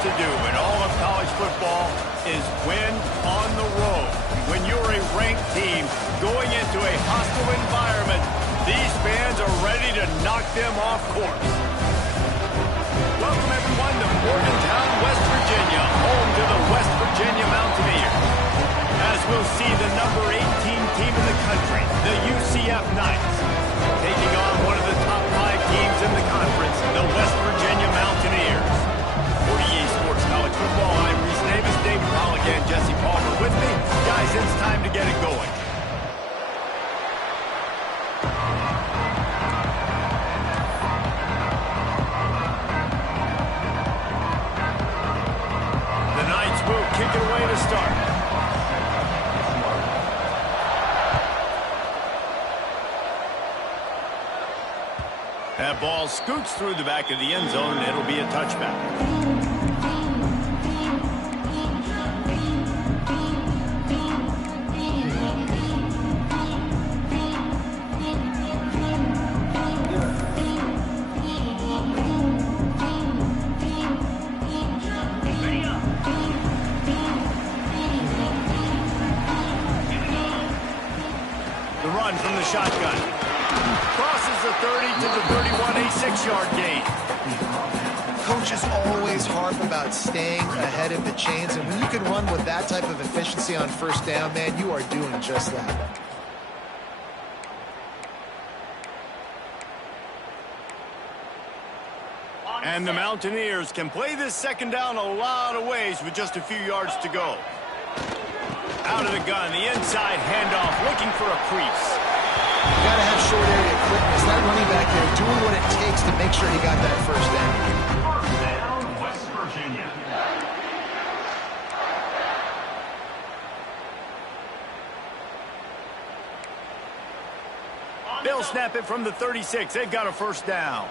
to do in all of college football is win on the road. When you're a ranked team going into a hostile environment, these fans are ready to knock them off course. Welcome, everyone, to Morgantown, West Virginia, home to the West Virginia Mountaineers. As we'll see the number 18 team in the country, the UCF Knights, taking on one of the top 5 teams in the conference, the West Virginia Mountaineers. For EA Sports College Football, I'm Reese Davis, David Pollock, and Jesse Palmer with me. Guys, it's time to get it going. The Knights will kick it away to start. That ball scoots through the back of the end zone, and it'll be a touchback. The run from the shotgun. Crosses the 30 to the 31, a 6-yard gain. Coaches always harp about staying ahead of the chains, and when you can run with that type of efficiency on first down, man, you are doing just that. And the Mountaineers can play this second down a lot of ways with just a few yards to go. Out of the gun, the inside handoff, looking for a crease. You got to have short area quickness. That running back there doing what it takes to make sure he got that first down. First down, West Virginia. They'll snap it from the 36. They've got a first down.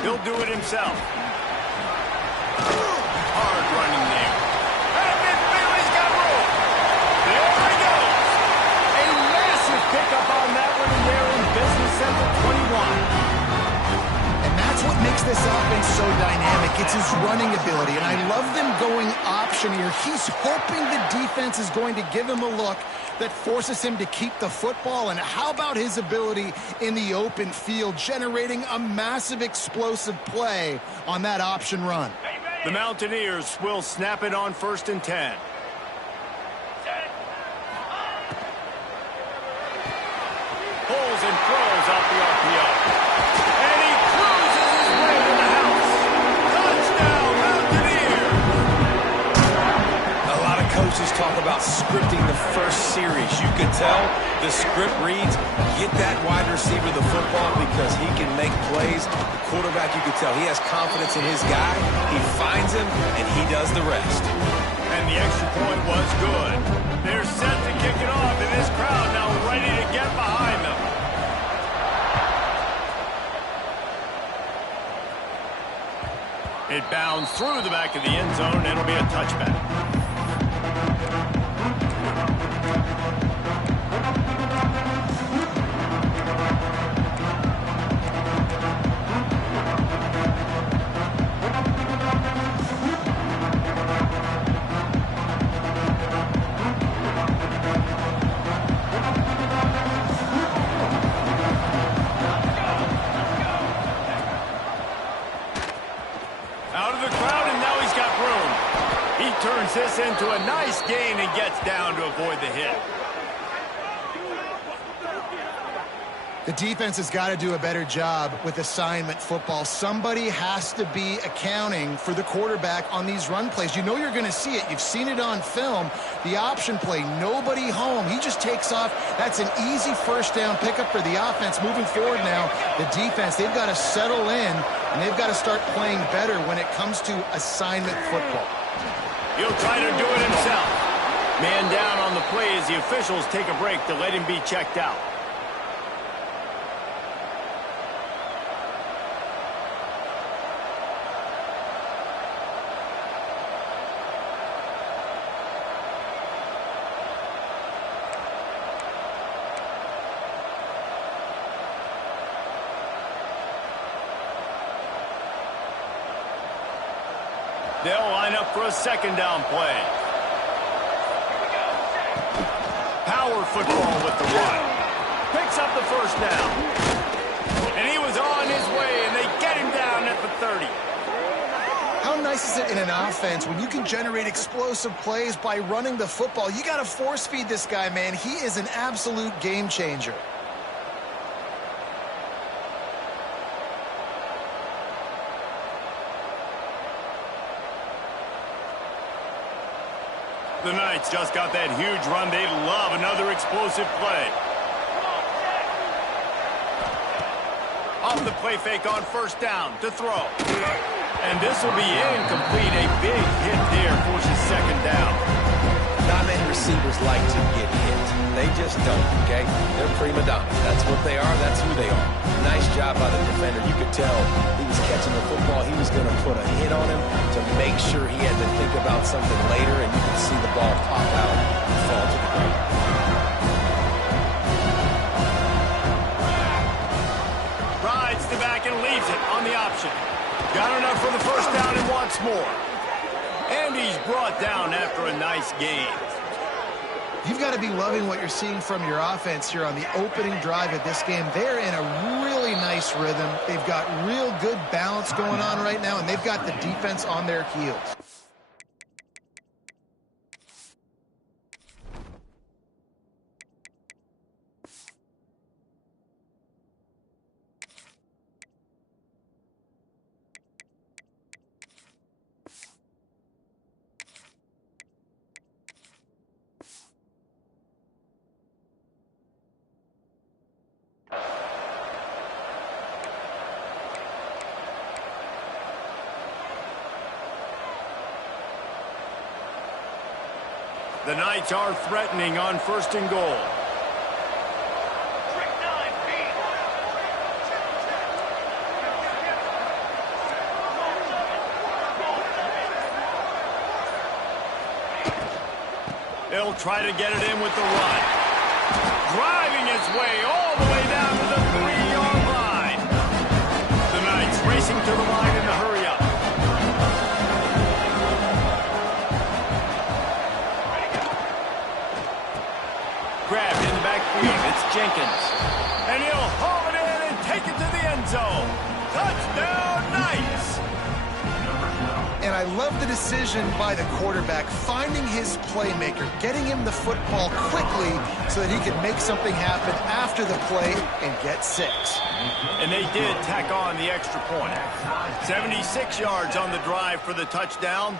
He'll do it himself. Hard running there. And Bailey's got room. There he goes. A massive pickup on that one, and they're in business at the 21. And that's what makes this offense so dynamic. It's his running ability, and I love them going option here. He's hoping the defense is going to give him a look that forces him to keep the football. And how about his ability in the open field, generating a massive explosive play on that option run? The Mountaineers will snap it on 1st and 10. Pulls and throws off the RPO. And he cruises his way to the house. Touchdown, Mountaineers! A lot of coaches talk about scripting the first series. You can tell the script reads, get that wide receiver the football because he can make plays. The quarterback, you can tell, he has confidence in his guy. He finds him, and he does the rest. And the extra point was good. They're set to kick it off, and this crowd now ready to get behind them. It bounds through the back of the end zone, and it'll be a touchback. Out of the crowd, and now he's got room. He turns this into a nice gain and gets down to avoid the hit. The defense has got to do a better job with assignment football. Somebody has to be accounting for the quarterback on these run plays. You know you're going to see it. You've seen it on film. The option play, nobody home. He just takes off. That's an easy first down pickup for the offense. Moving forward now, the defense, they've got to settle in, and they've got to start playing better when it comes to assignment football. He'll try to do it himself. Man down on the play as the officials take a break to let him be checked out. They'll line up for a second down play. Power football with the run. Picks up the first down. And he was on his way, and they get him down at the 30. How nice is it in an offense when you can generate explosive plays by running the football? You got to force feed this guy, man. He is an absolute game changer. The Knights just got that huge run. They love another explosive play. Off the play fake on first down to throw. And this will be incomplete. A big hit there forces second down. Not many receivers like to get hit. They just don't, okay? They're prima donnas. That's what they are. That's who they are. Nice job by the defender. You could tell he was catching the football. He was going to put a hit on him to make sure he had to think about something later, and you could see the ball pop out and fall to the ground. Rides the back and leaves it on the option. Got enough for the first down and wants more. And he's brought down after a nice gain. You've got to be loving what you're seeing from your offense here on the opening drive of this game. They're in a really nice rhythm. They've got real good balance going on right now, and they've got the defense on their heels. The Knights are threatening on first and goal. They'll try to get it in with the run. Driving his way all the way down to the 3-yard line. The Knights racing to the line in the hurry-up. Grabbed in the backfield. It's Jenkins. And he'll haul it in and take it to the end zone. Touchdown, Knights! And I love the decision by the quarterback, finding his playmaker, getting him the football quickly so that he can make something happen after the play and get 6. And they did tack on the extra point. 76 yards on the drive for the touchdown.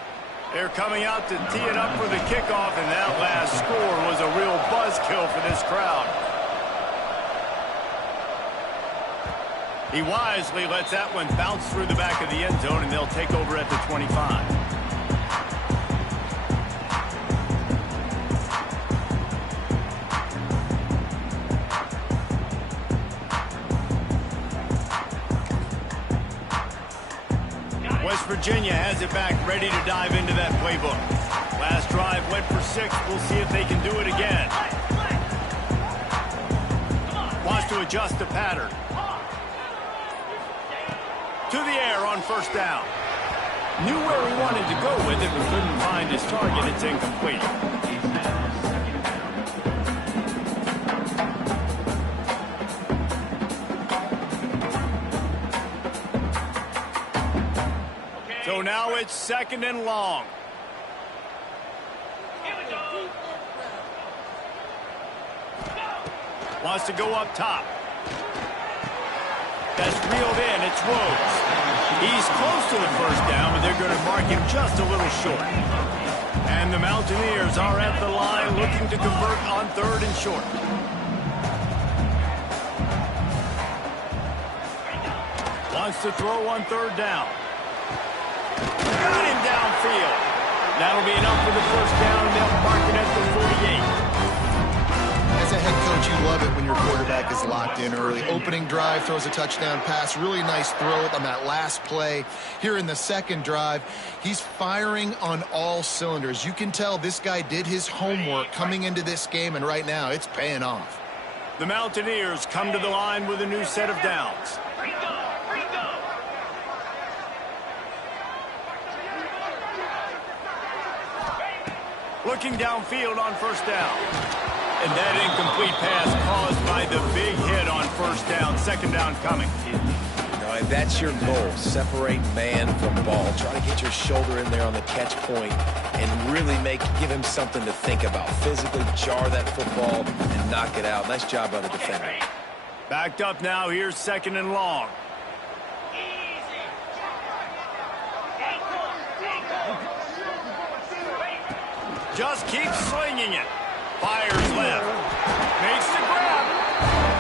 They're coming out to tee it up for the kickoff, and that last score was a real buzzkill for this crowd. He wisely lets that one bounce through the back of the end zone, and they'll take over at the 25. West Virginia has it back, ready to dive into that playbook. Last drive went for 6. We'll see if they can do it again. Wants to adjust the pattern. To the air on first down. Knew where he wanted to go with it, but couldn't find his target. It's incomplete. So now it's second and long. Wants to go up top. That's reeled in. It's Rhodes. He's close to the first down, but they're going to mark him just a little short. And the Mountaineers are at the line looking to convert on third and short. Wants to throw on third down. Got him downfield. That'll be enough for the first down, and they'll mark it at the 48. As a head coach, you love it when your quarterback is locked in early. Opening drive, throws a touchdown pass. Really nice throw on that last play. Here in the second drive, he's firing on all cylinders. You can tell this guy did his homework coming into this game, and right now it's paying off. The Mountaineers come to the line with a new set of downs. Looking downfield on first down. And that incomplete pass caused by the big hit on first down. Second down coming. And that's your goal. Separate man from ball. Try to get your shoulder in there on the catch point and really give him something to think about. Physically jar that football and knock it out. Nice job by the defender. Backed up now. Here's second and long. Just keeps slinging it. Fires left. Makes the grab.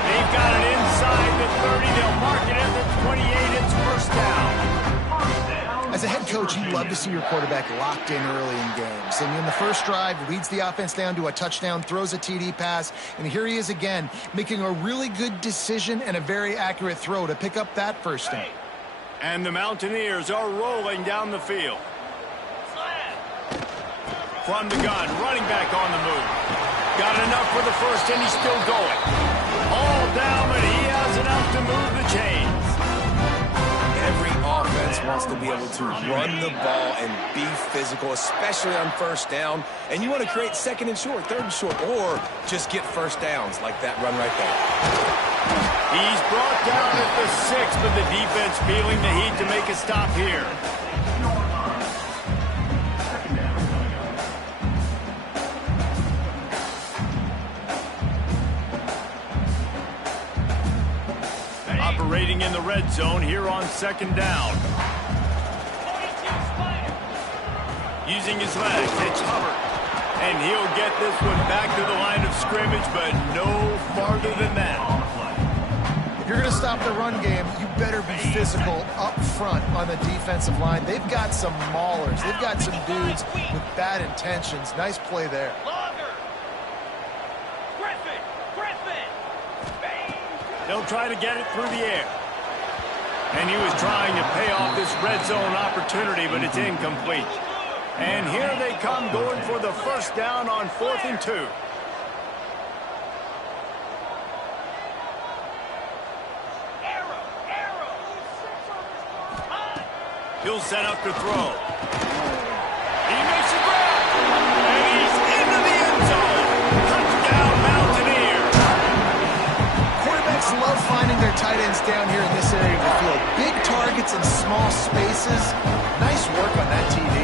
They've got it inside the 30. They'll mark it at the 28. It's first down. As a head coach, you love to see your quarterback locked in early in games. And in the first drive, leads the offense down to a touchdown, throws a TD pass, and here he is again, making a really good decision and a very accurate throw to pick up that first down. And the Mountaineers are rolling down the field. From the gun, running back on the move. Got enough for the first, and he's still going. All down, but he has enough to move the chains. Every offense wants to be able to run the ball and be physical, especially on first down. And you want to create second and short, third and short, or just get first downs like that run right there. He's brought down at the 6, but the defense feeling the heat to make a stop here. Operating in the red zone here on second down. Using his legs, it's Hubbard. And he'll get this one back to the line of scrimmage, but no farther than that. If you're going to stop the run game, you better be physical up front on the defensive line. They've got some maulers. They've got some dudes with bad intentions. Nice play there. They'll try to get it through the air. And he was trying to pay off this red zone opportunity, but it's incomplete. And here they come going for the first down on 4th and 2. He'll set up to throw. He makes a grab. And he's into the end zone. Touchdown, Mountaineers. Quarterbacks love finding their tight ends down here in this area of the field. Big targets in small spaces. Nice work on that TD.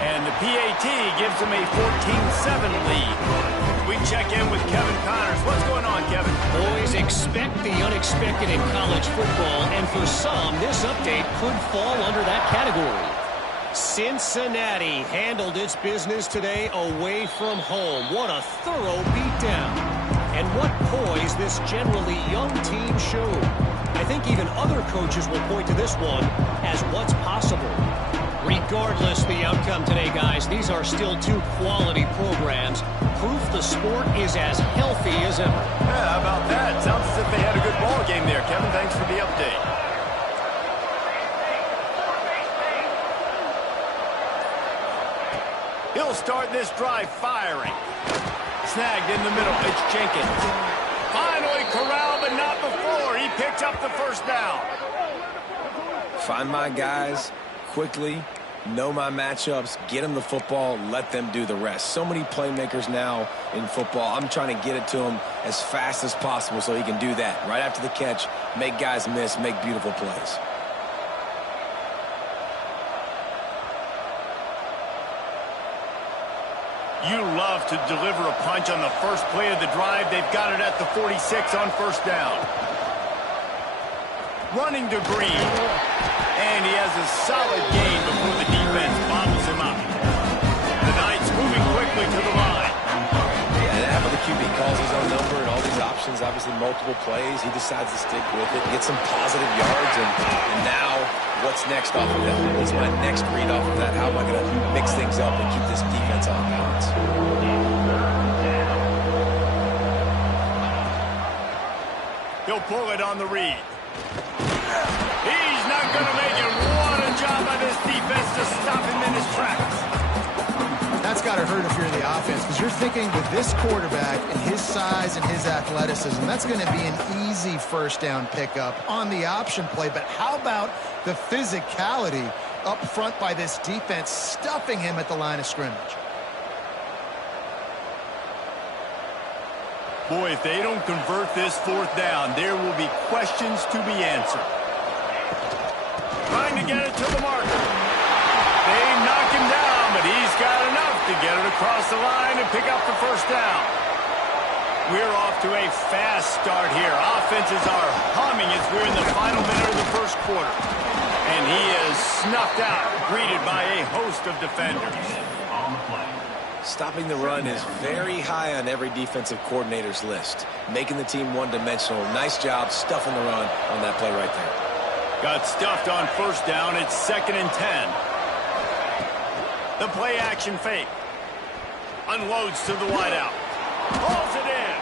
And the PAT gives them a 14-7 lead. We check in with Kevin Connors. What's going on, Kevin? Boys, expect the unexpected in college football, and for some, this update could fall under that category. Cincinnati handled its business today away from home. What a thorough beatdown. And what poise this generally young team showed. I think even other coaches will point to this one as what's possible. Regardless the outcome today, guys, these are still two quality programs. Proof the sport is as healthy as ever. Yeah, how about that? Sounds as if they had a good ball game there, Kevin. Thanks for the update. He'll start this drive firing. Snagged in the middle. It's Jenkins. Finally corralled, but not before. He picked up the first down. Find my guys quickly, know my matchups, get them the football, let them do the rest. So many playmakers now in football. I'm trying to get it to him as fast as possible so he can do that. Right after the catch, make guys miss, make beautiful plays. You love to deliver a punch on the first play of the drive. They've got it at the 46 on first down. Running to Green. And he has a solid gain before the defense bobbles him up. The Knights moving quickly to the line. Yeah, and after the QB calls his own number and all these options, obviously multiple plays, he decides to stick with it, get some positive yards, and now what's next off of that? What's my next read off of that? How am I going to mix things up and keep this defense on balance? He'll pull it on the read. He's not going to make it. What a job by this defense to stop him in his tracks. That's got to hurt if you're the offense, because you're thinking with this quarterback and his size and his athleticism, that's going to be an easy first down pickup on the option play. But how about the physicality up front by this defense, stuffing him at the line of scrimmage. Boy, if they don't convert this fourth down, there will be questions to be answered. Trying to get it to the marker. They knock him down, but he's got enough to get it across the line and pick up the first down. We're off to a fast start here. Offenses are humming as we're in the final minute of the first quarter. And he is snuffed out, greeted by a host of defenders. On the play. Stopping the run is very high on every defensive coordinator's list. Making the team one-dimensional. Nice job stuffing the run on that play right there. Got stuffed on first down. It's 2nd and 10. The play action fake. Unloads to the wideout. Pulls it in.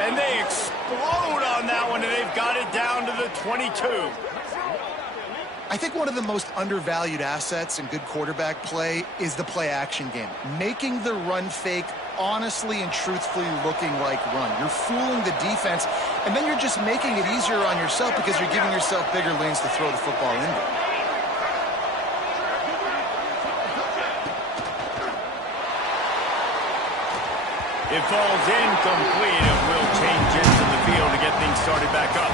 And they explode on that one, and they've got it down to the 22. I think one of the most undervalued assets in good quarterback play is the play action game. Making the run fake honestly and truthfully looking like run. You're fooling the defense, and then you're just making it easier on yourself because you're giving yourself bigger lanes to throw the football into. It falls incomplete and will change into the field to get things started back up.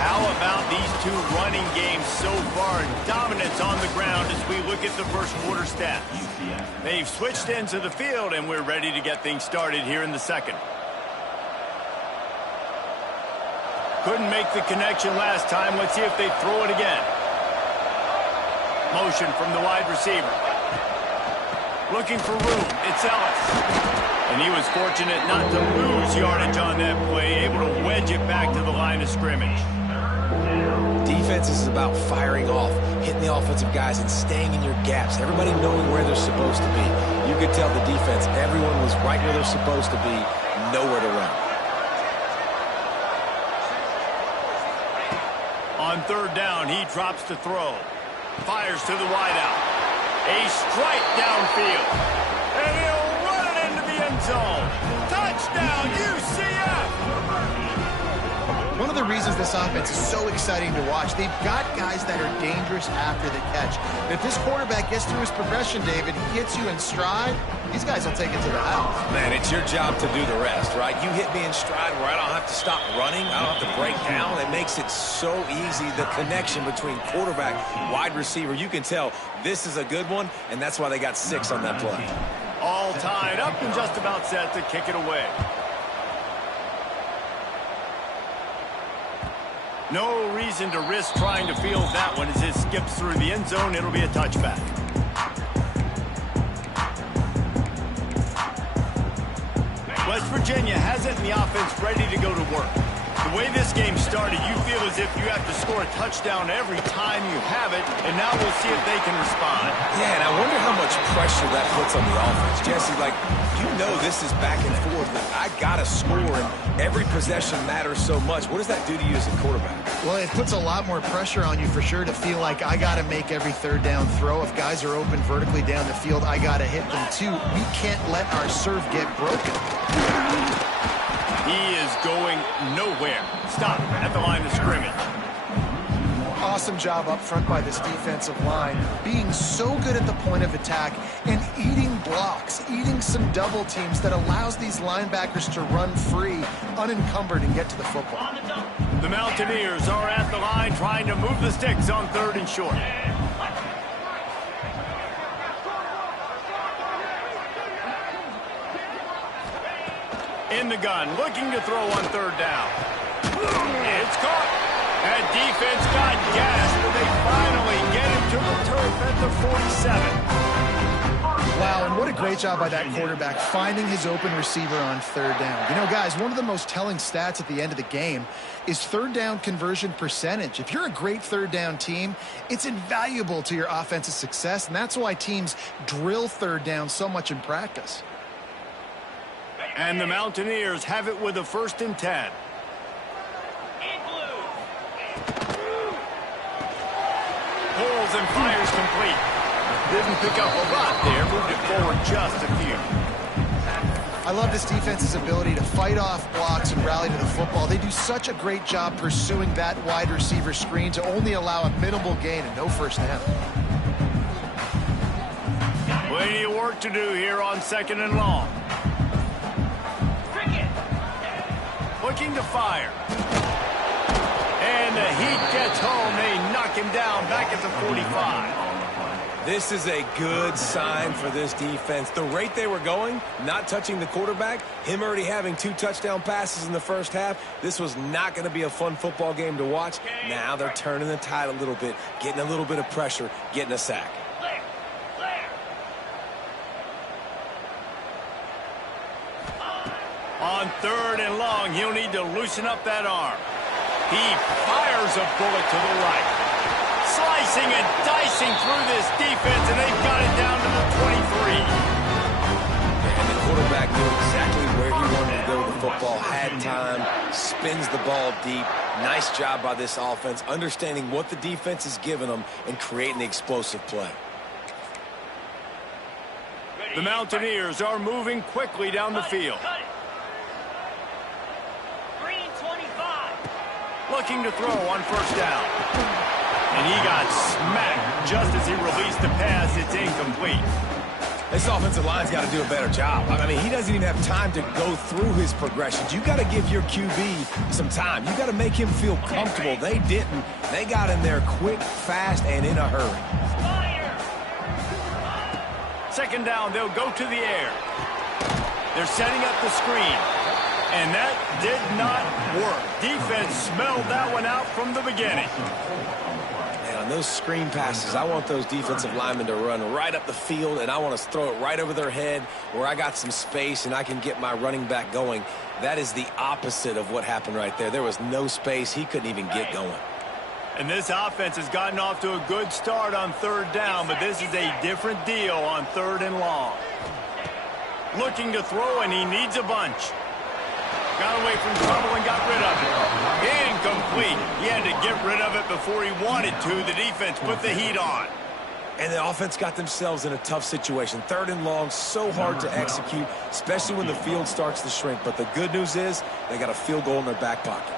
How about these two running games so far? Dominance on the ground as we look at the first quarter stats. They've switched into the field, and we're ready to get things started here in the second. Couldn't make the connection last time. Let's see if they throw it again. Motion from the wide receiver. Looking for room. It's Ellis. And he was fortunate not to lose yardage on that play, able to wedge it back to the line of scrimmage. Defense is about firing off, hitting the offensive guys and staying in your gaps. Everybody knowing where they're supposed to be. You could tell the defense, everyone was right where they're supposed to be, nowhere to run. On third down, he drops to throw. Fires to the wideout. A strike downfield. And he'll run it into the end zone. Touchdown, UCF! One of the reasons this offense is so exciting to watch, they've got guys that are dangerous after the catch. And if this quarterback gets through his progression, David, he hits you in stride, these guys will take it to the house. Man, it's your job to do the rest, right? You hit me in stride where I don't have to stop running. I don't have to break down. It makes it so easy. The connection between quarterback, wide receiver, you can tell this is a good one, and that's why they got 6 on that play. All tied up and just about set to kick it away. No reason to risk trying to field that one as it skips through the end zone. It'll be a touchback. West Virginia has it in the offense ready to go to work. The way this game started, you feel as if you have to score a touchdown every time you have it, and now we'll see if they can respond. Yeah, and I wonder how much pressure that puts on the offense. Jesse, like, you know this is back and forth. Like, I got to score, and every possession matters so much. What does that do to you as a quarterback? Well, it puts a lot more pressure on you for sure to feel like I got to make every third down throw. If guys are open vertically down the field, I got to hit them too. We can't let our serve get broken. He is going nowhere. Stop at the line of scrimmage. Awesome job up front by this defensive line, being so good at the point of attack and eating blocks, eating some double teams that allows these linebackers to run free, unencumbered, and get to the football. The Mountaineers are at the line trying to move the sticks on 3rd and short. In the gun, looking to throw on 3rd down. It's caught. That defense got gas, but they finally get him to the turf at the 47. Wow, and what a great job by that quarterback, finding his open receiver on 3rd down. You know, guys, one of the most telling stats at the end of the game is 3rd down conversion percentage. If you're a great 3rd down team, it's invaluable to your offensive success, and that's why teams drill 3rd down so much in practice. And the Mountaineers have it with a 1st and 10. Pulls and fires complete. Didn't pick up a lot there. Moved it forward just a few. I love this defense's ability to fight off blocks and rally to the football. They do such a great job pursuing that wide receiver screen to only allow a minimal gain and no first down. Plenty of work to do here on 2nd and long. Looking to fire. And the heat gets home. They knock him down back at the 45. This is a good sign for this defense. The rate they were going, not touching the quarterback, him already having 2 touchdown passes in the first half, this was not going to be a fun football game to watch. Now they're turning the tide a little bit, getting a little bit of pressure, getting a sack. On 3rd and long, he'll need to loosen up that arm. He fires a bullet to the right. Slicing and dicing through this defense, and they've got it down to the 23. And the quarterback knew exactly where he wanted to go with the football, had time, spins the ball deep. Nice job by this offense, understanding what the defense is giving them and creating the explosive play. The Mountaineers are moving quickly down the field. Looking to throw on 1st down. And he got smacked just as he released the pass. It's incomplete. This offensive line's got to do a better job. I mean, he doesn't even have time to go through his progressions. You got to give your QB some time. You got to make him feel comfortable. They didn't. They got in there quick, fast, and in a hurry. 2nd down, they'll go to the air. They're setting up the screen. And that did not work. Defense smelled that one out from the beginning. And on those screen passes, I want those defensive linemen to run right up the field, and I want to throw it right over their head where I got some space and I can get my running back going. That is the opposite of what happened right there. There was no space. He couldn't even get going. And this offense has gotten off to a good start on 3rd down, but this is a different deal on 3rd and long. Looking to throw, and he needs a bunch. Got away from trouble and got rid of it. Incomplete. He had to get rid of it before he wanted to. The defense put the heat on. And the offense got themselves in a tough situation. 3rd and long, so hard to execute, especially when the field starts to shrink. But the good news is they got a field goal in their back pocket.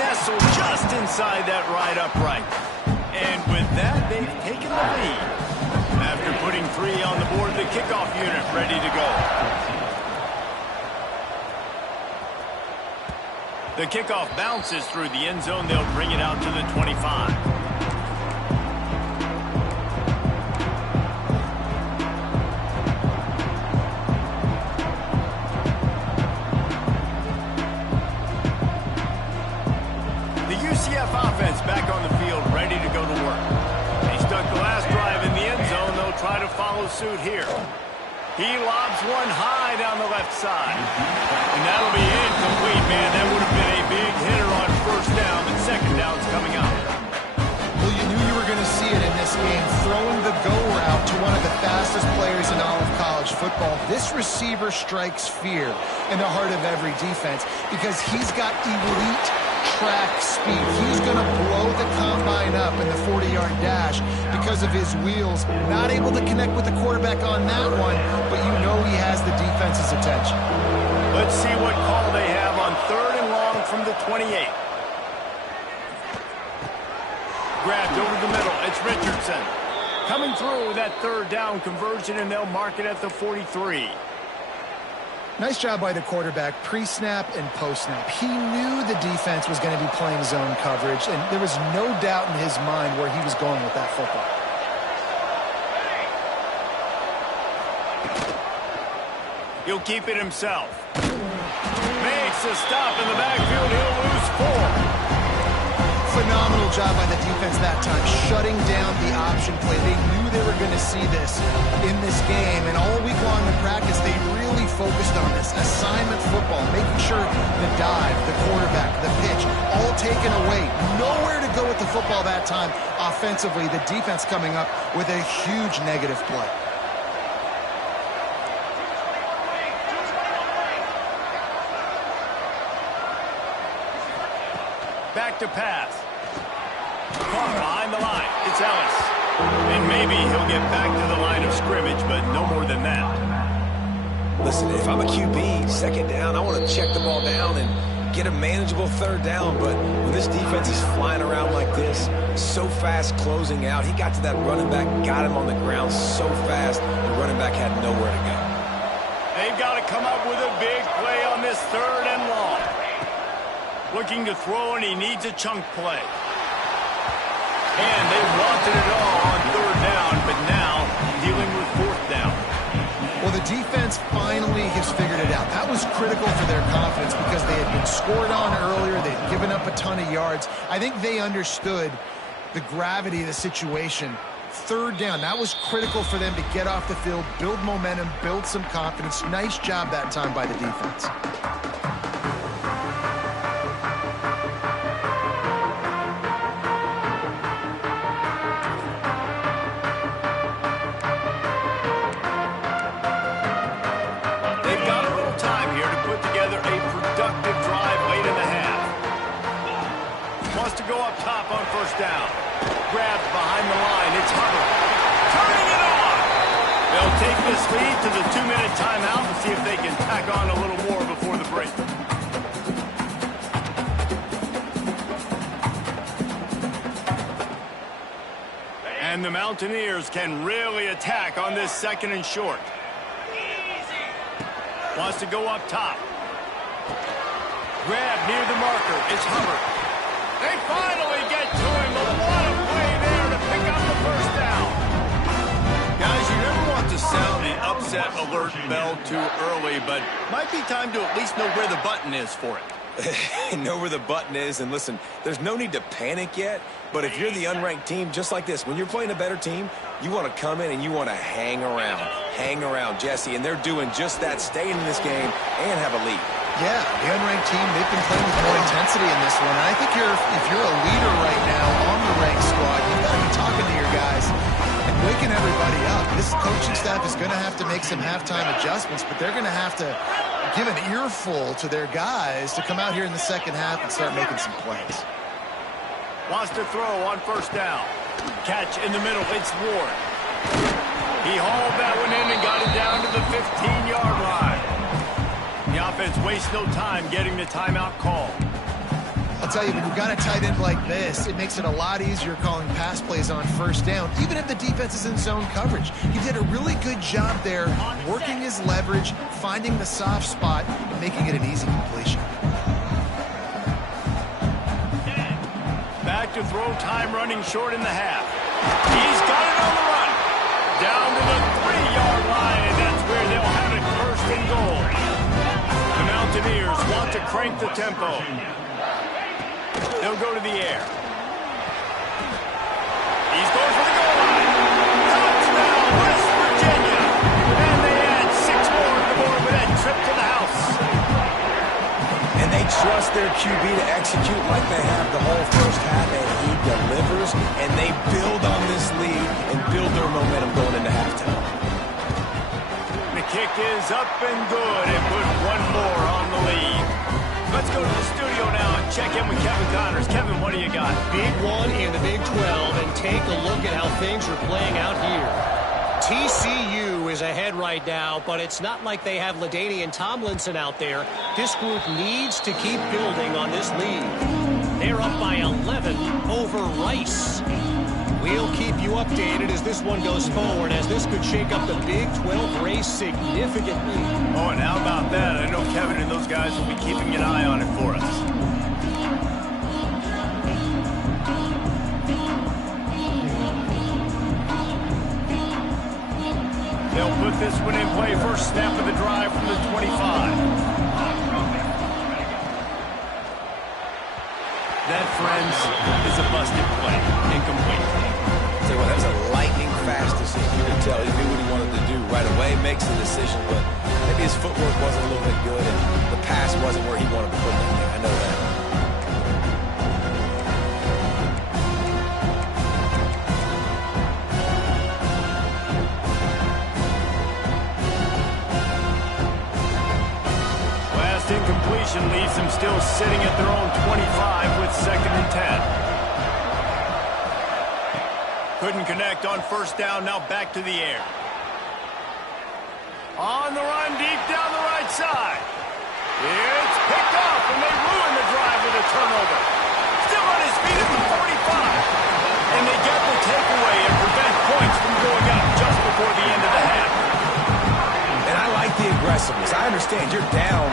Nestled just inside that right upright. And with that, they've taken the lead. After putting 3 on the board, the kickoff unit ready to go. The kickoff bounces through the end zone. They'll bring it out to the 25. The UCF offense back on the field, ready to go to work. They stuck the last drive in the end zone. They'll try to follow suit here. He lobs one high down the left side. And that'll be incomplete, man. That would have been a big hitter on 1st down, but 2nd down's coming up. Well, you knew you were going to see it in this game, throwing the go route to one of the fastest players in all of college football. This receiver strikes fear in the heart of every defense because he's got elite track speed. He's going to blow the combine up in the 40-yard dash because of his wheels. Not able to connect with the quarterback on that one, but you know he has the defense's attention. Let's see what call they have on 3rd and long from the 28. Grabbed over the middle. It's Richardson. Coming through that 3rd down conversion, and they'll mark it at the 43. Nice job by the quarterback, pre-snap and post-snap. He knew the defense was going to be playing zone coverage, and there was no doubt in his mind where he was going with that football. He'll keep it himself. Makes a stop in the backfield. He'll lose 4. Phenomenal job by the defense that time, shutting down the option play. They knew they were going to see this in this game, and all week long in practice, they really focused on this assignment football, making sure the dive, the quarterback, the pitch, all taken away. Nowhere to go with the football that time offensively. The defense coming up with a huge negative play. Back to pass. Caught behind the line. It's Ellis. And maybe he'll get back to the line of scrimmage, but no more than that. Listen, if I'm a QB, 2nd down, I want to check the ball down and get a manageable third down, but when this defense is flying around like this, so fast closing out, he got to that running back, got him on the ground so fast, the running back had nowhere to go. They've got to come up with a big play on this 3rd and long. Looking to throw, and he needs a chunk play. And they wanted it all on 3rd down, but now dealing with 4th down. Well, the defense finally has figured it out. That was critical for their confidence because they had been scored on earlier. They had given up a ton of yards. I think they understood the gravity of the situation. 3rd down, that was critical for them to get off the field, build momentum, build some confidence. Nice job that time by the defense. Down. Grabbed behind the line. It's Hubbard. Turning it on. They'll take this lead to the 2-minute timeout and see if they can tack on a little more before the break. And the Mountaineers can really attack on this 2nd and short. Wants to go up top. Grab near the marker. It's Hubbard. They finally get to him, but what a play there to pick up the 1st down. Guys, you never want to sound the upset alert bell too early, but might be time to at least know where the button is for it. Know where the button is, and listen, there's no need to panic yet, but if you're the unranked team, just like this, when you're playing a better team, you want to come in and you want to hang around, Jesse, and they're doing just that, staying in this game and have a lead. Yeah, the unranked team, they've been playing with more intensity in this one. And I think if you're a leader right now on the ranked squad, you've got to be talking to your guys and waking everybody up. This coaching staff is going to have to make some halftime adjustments, but they're going to have to give an earful to their guys to come out here in the 2nd half and start making some plays. Wants to throw on 1st down. Catch in the middle. It's Ward. He hauled that one in and got it down to the 15-yard line. The offense wastes no time getting the timeout call. I'll tell you, when you've got a tight end like this, it makes it a lot easier calling pass plays on 1st down, even if the defense is in zone coverage. He did a really good job there, working his leverage, finding the soft spot, and making it an easy completion. Back to throw, time running short in the half. He's got it on the run. Down to the 3-yard line, and that's where they'll have it 1st and goal. The Mountaineers want to crank the tempo. They'll go to the air. He's going for the goal line. Touchdown, West Virginia. And they add 6 more to the board with that trip to the house. And they trust their QB to execute like they have the whole 1st half, and he delivers, and they build on this lead and build their momentum going into halftime. Kick is up and good, and put 1 more on the lead. Let's go to the studio now and check in with Kevin Connors. Kevin, what do you got? Big one in the Big 12, and take a look at how things are playing out here. TCU is ahead right now, but it's not like they have LaDainian Tomlinson out there. This group needs to keep building on this lead. They're up by 11 over Rice. We'll keep you updated as this one goes forward, as this could shake up the Big 12 race significantly. Oh, and how about that? I know Kevin and those guys will be keeping an eye on it for us. They'll put this one in play. First snap of the drive from the 25. That, friends, is a busted play. Incomplete. So that was a lightning-fast decision. You could tell he knew what he wanted to do right away, makes the decision, but maybe his footwork wasn't a little bit good, and the pass wasn't where he wanted to put that thing. I know that. Last incompletion leaves them still sitting at their own 25 with 2nd and 10. Couldn't connect on first down, now back to the air. On the run, deep down the right side. It's picked off, and they ruin the drive with a turnover. Still on his feet at the 45. And they get the takeaway and prevent points from going up just before the end of the half. And I like the aggressiveness. I understand you're down,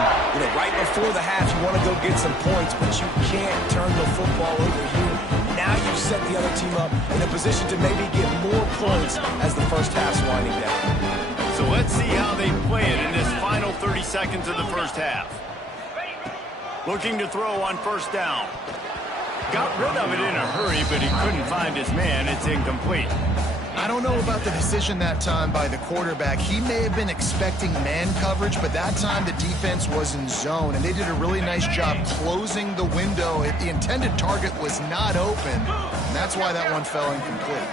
right before the half. You want to go get some points, but you can't turn the football over. Now you've set the other team up in a position to maybe get more points as the first half's winding down. So let's see how they play it in this final 30 seconds of the first half. Looking to throw on first down. Got rid of it in a hurry, but he couldn't find his man. It's incomplete. I don't know about the decision that time by the quarterback. He may have been expecting man coverage, but that time the defense was in zone, and they did a really nice job closing the window. The intended target was not open, and that's why that one fell incomplete.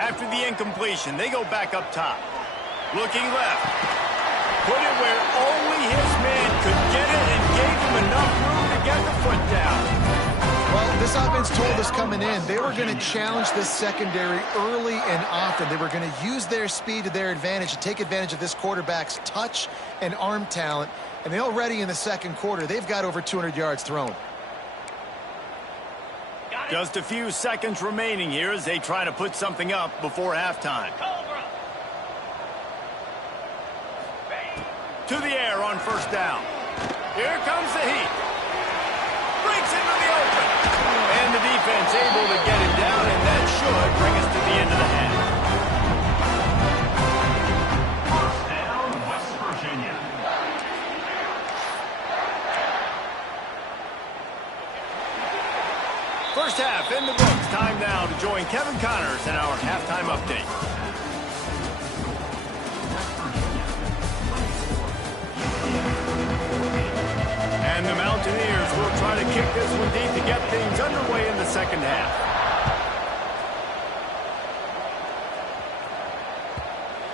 After the incompletion, they go back up top. Looking left. Put it where only his man could get it and gave him enough room to get the foot down. Well, this offense told us coming in they were going to challenge this secondary early and often. They were going to use their speed to their advantage and take advantage of this quarterback's touch and arm talent. And they already in the second quarter, they've got over 200 yards thrown. Just a few seconds remaining here as they try to put something up before halftime. To the air on first down. Here comes the heat. Breaks into the open. And the defense able to get him down, and that should bring us to the end of the half. First down, West Virginia. First half in the books. Time now to join Kevin Connors in our halftime update. And the Mountaineers will try to kick this one deep to get things underway in the second half.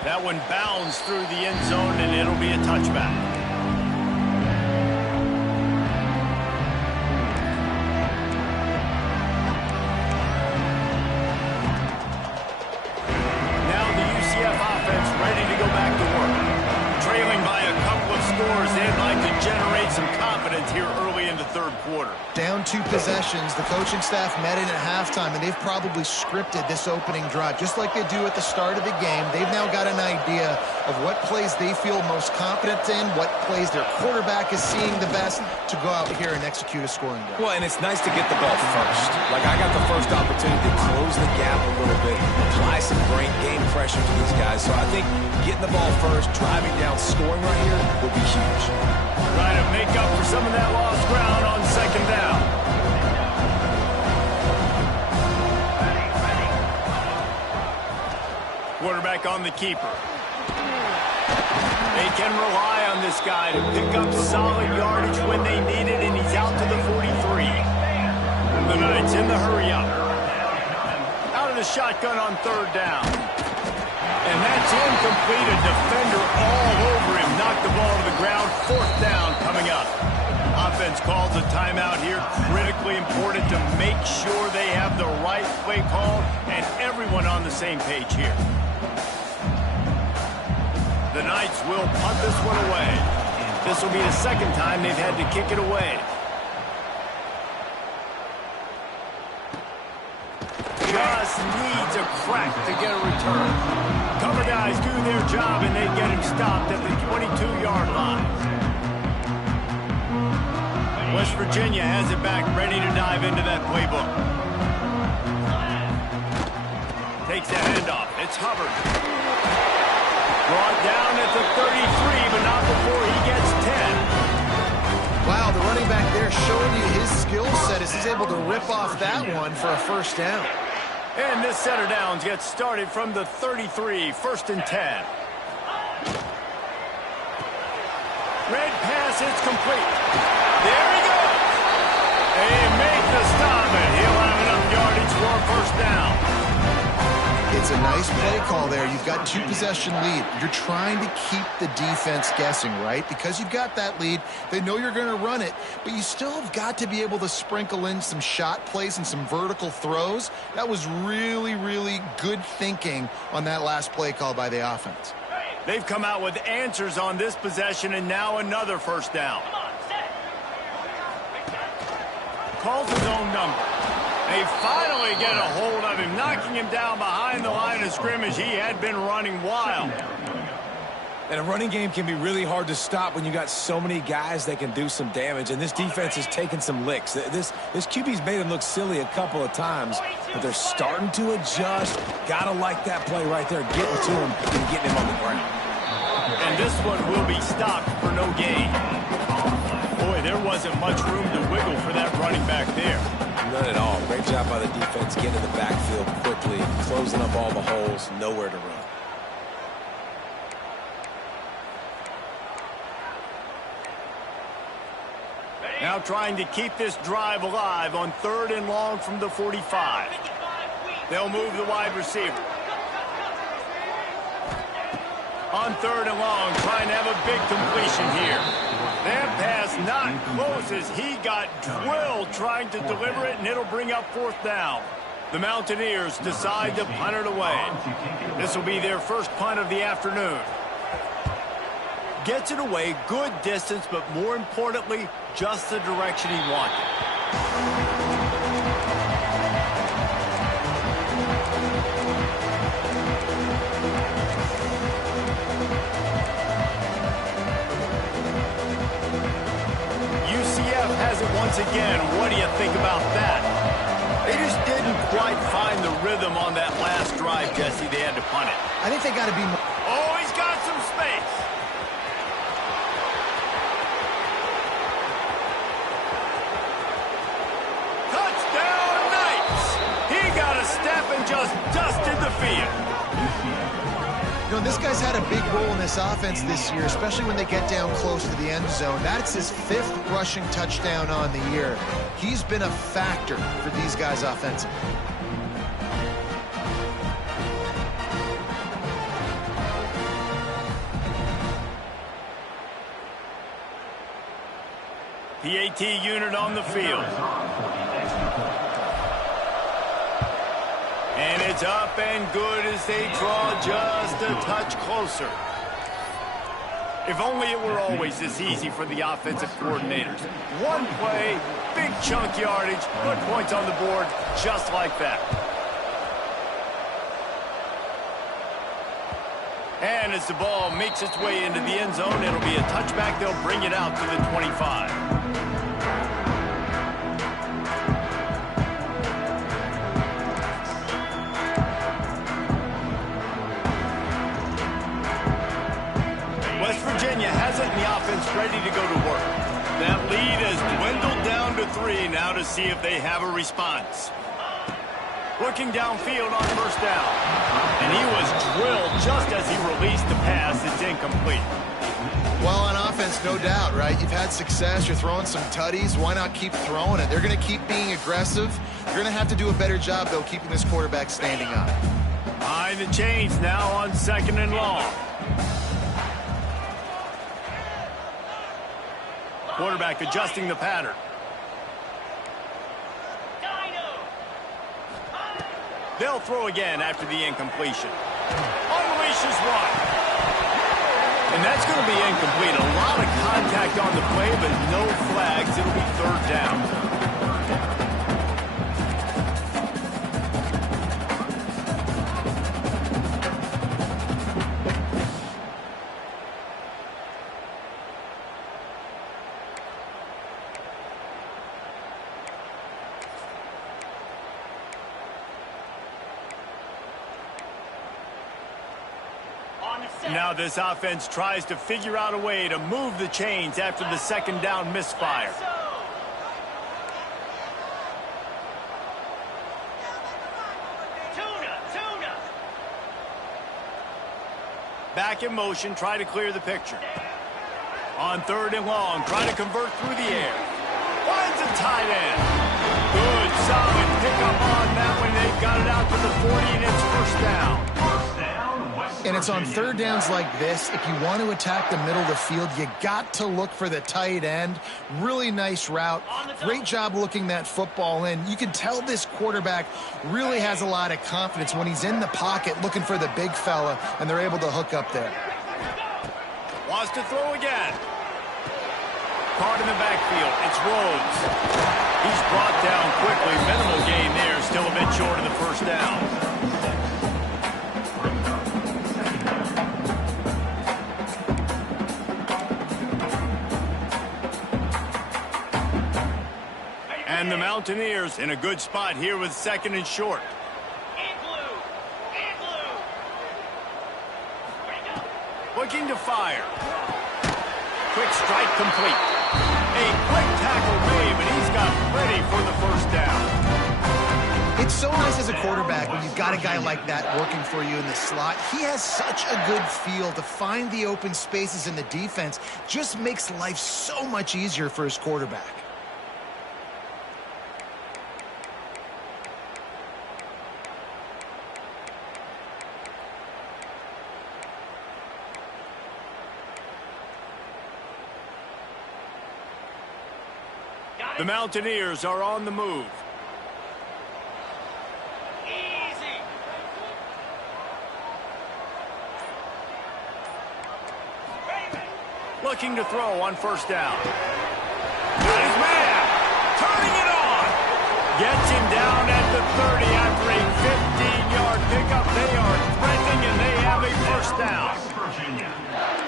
That one bounds through the end zone, and it'll be a touchback. Now the UCF offense ready to go back to work. Trailing by a couple of scores, they'd like to generate some confidence here early in the third quarter. Down 2 possessions, the coaching staff met in at halftime, and they've probably scripted this opening drive, just like they do at the start of the game. They've now got an idea of what plays they feel most confident in, what plays their quarterback is seeing the best to go out here and execute a scoring drive. Well, and it's nice to get the ball first. Like, I got the first opportunity to close the gap a little bit, apply some great game pressure to these guys. So I think getting the ball first, driving down, scoring right here will be huge. Trying to make up for some of that lost ground on second down. Quarterback on the keeper. They can rely on this guy to pick up solid yardage when they need it, and he's out to the 43. The Knights in the hurry up. Out of the shotgun on third down. And that's incomplete. A defender all over him. Knocked the ball to the ground. Fourth down coming up. Offense calls a timeout here. Critically important to make sure they have the right play call and everyone on the same page here. The Knights will punt this one away. This will be the second time they've had to kick it away. Just needs a crack to get a return. Cover guys do their job, and they get him stopped at the 22-yard line. West Virginia has it back, ready to dive into that playbook. Takes the handoff. It's Hubbard. Brought down at the 33, but not before he gets 10. Wow, the running back there showing you his skill set as he's able to rip off that one for a first down. And this set of downs gets started from the 33, first and 10. Red pass, it's complete. There he goes. They make the stop, and he'll have enough yardage for a first down. It's a nice play call there. You've got 2-possession lead. You're trying to keep the defense guessing, right? Because you've got that lead. They know you're going to run it, but you still have got to be able to sprinkle in some shot plays and some vertical throws. That was really, really good thinking on that last play call by the offense. They've come out with answers on this possession, and now another first down. Calls his own number. They finally get a hold of him, knocking him down behind the line of scrimmage. He had been running wild. And a running game can be really hard to stop when you got so many guys that can do some damage. And this defense is taking some licks. This QB's made him look silly a couple of times, but they're starting to adjust. Gotta like that play right there, getting to him and getting him on the ground. And this one will be stopped for no gain. Boy, there wasn't much room to wiggle for that running back there. None at all. Great job by the defense getting in the backfield quickly, closing up all the holes, nowhere to run. Now trying to keep this drive alive on 3rd and long from the 45. They'll move the wide receiver. On 3rd and long, trying to have a big completion here. That pass not close as he got drilled trying to deliver it, and it'll bring up 4th down. The Mountaineers decide to punt it away. This will be their first punt of the afternoon. Gets it away, good distance, but more importantly, just the direction he wanted. UCF has it once again. What do you think about that? They just didn't quite find the rhythm on that last drive, Jesse. They had to punt it. I think they got to be more. Oh, he's got some space. Just dusted the field. You know, this guy's had a big role in this offense this year, especially when they get down close to the end zone. That's his 5th rushing touchdown on the year. He's been a factor for these guys offensively. PAT unit on the field. And it's up and good as they draw just a touch closer. If only it were always this easy for the offensive coordinators. One play, big chunk yardage, good points on the board, just like that. And as the ball makes its way into the end zone, it'll be a touchback. They'll bring it out to the 25. Virginia has it, and the offense ready to go to work. That lead has dwindled down to 3 now to see if they have a response. Looking downfield on 1st down. And he was drilled just as he released the pass. It's incomplete. Well, on offense, no doubt, right? You've had success. You're throwing some tutties. Why not keep throwing it? They're going to keep being aggressive. You're going to have to do a better job, though, keeping this quarterback standing up. Behind the chains now on 2nd and long. Quarterback adjusting the pattern. They'll throw again after the incompletion. Unleashes one. And that's going to be incomplete. A lot of contact on the play, but no flags. It'll be 3rd down. Now this offense tries to figure out a way to move the chains after the 2nd down misfire. Back in motion, try to clear the picture. On 3rd and long, try to convert through the air. Finds a tight end. Good, solid pickup on that one. They've got it out to the 40, and it's 1st down. And it's on 3rd downs like this. If you want to attack the middle of the field, you got to look for the tight end. Really nice route. Great job looking that football in. You can tell this quarterback really has a lot of confidence when he's in the pocket looking for the big fella, and they're able to hook up there. Wants to throw again. Caught in the backfield. It's Rhodes. He's brought down quickly. Minimal gain there. Still a bit short of the first down. And the Mountaineers in a good spot here with 2nd and short. Looking to fire. Quick strike complete. A quick tackle made, but he's got ready for the first down. It's so nice as a quarterback when you've got a guy like that working for you in the slot. He has such a good feel to find the open spaces in the defense. Just makes life so much easier for his quarterback. The Mountaineers are on the move. Easy. Looking to throw on first down. Got his man. Turning it on. Gets him down at the 30 after a 15-yard pickup. They are threatening, and they have a first down.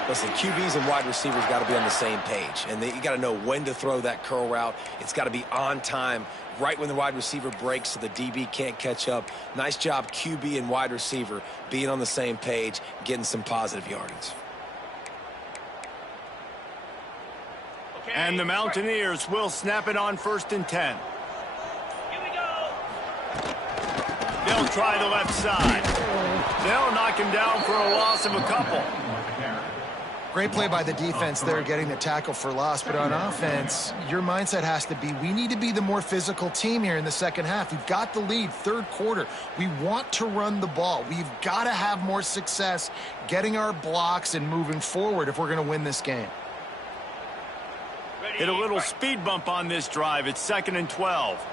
Listen, QBs and wide receivers got to be on the same page, and you got to know when to throw that curl route. It's got to be on time, right when the wide receiver breaks so the DB can't catch up. Nice job, QB and wide receiver, being on the same page, getting some positive yardage. And the Mountaineers will snap it on 1st and 10. Here we go. They'll try the left side. They'll knock him down for a loss of a couple. Great play by the defense there, getting the tackle for loss. But on offense, your mindset has to be, we need to be the more physical team here in the second half. We've got the lead, 3rd quarter. We want to run the ball. We've got to have more success getting our blocks and moving forward if we're going to win this game. Hit a little speed bump on this drive. It's 2nd and 12.